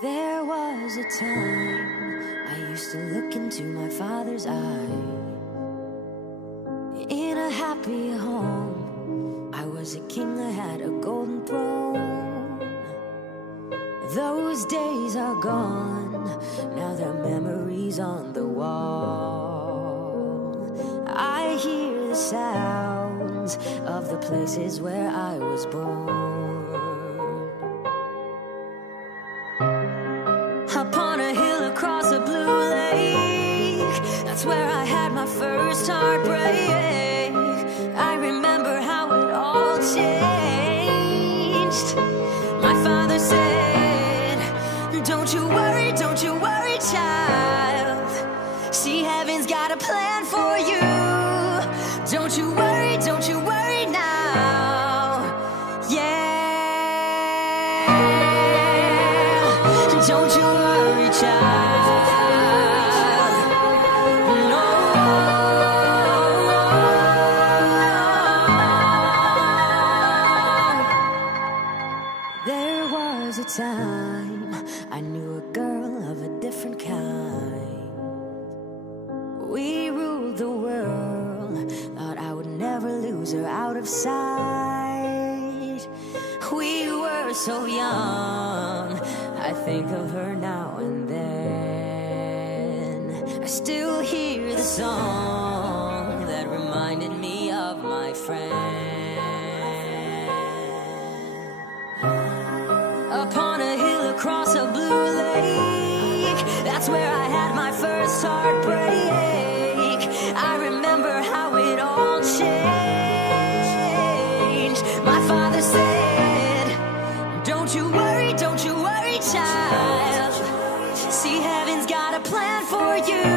There was a time I used to look into my father's eye. In a happy home, I was a king, I had a golden throne. Those days are gone, now they're memories on the wall. I hear the sounds of the places where I was born. Upon a hill across a blue lake, that's where I had my first heartbreak. I remember how it all changed. My father said, don't you worry, child. See, heaven's got a plan for you. Don't you worry now. Yeah. Don't you worry, child. No. There was a time I knew a girl of a different kind. We ruled the world, thought I would never lose her out of sight. We were so young, I think of her now and then. I still hear the song that reminded me of my friend. Upon a hill across a blue lake, that's where I had my first heartbreak. I remember how it all changed. My father said, don't you worry, child. See, heaven's got a plan for you.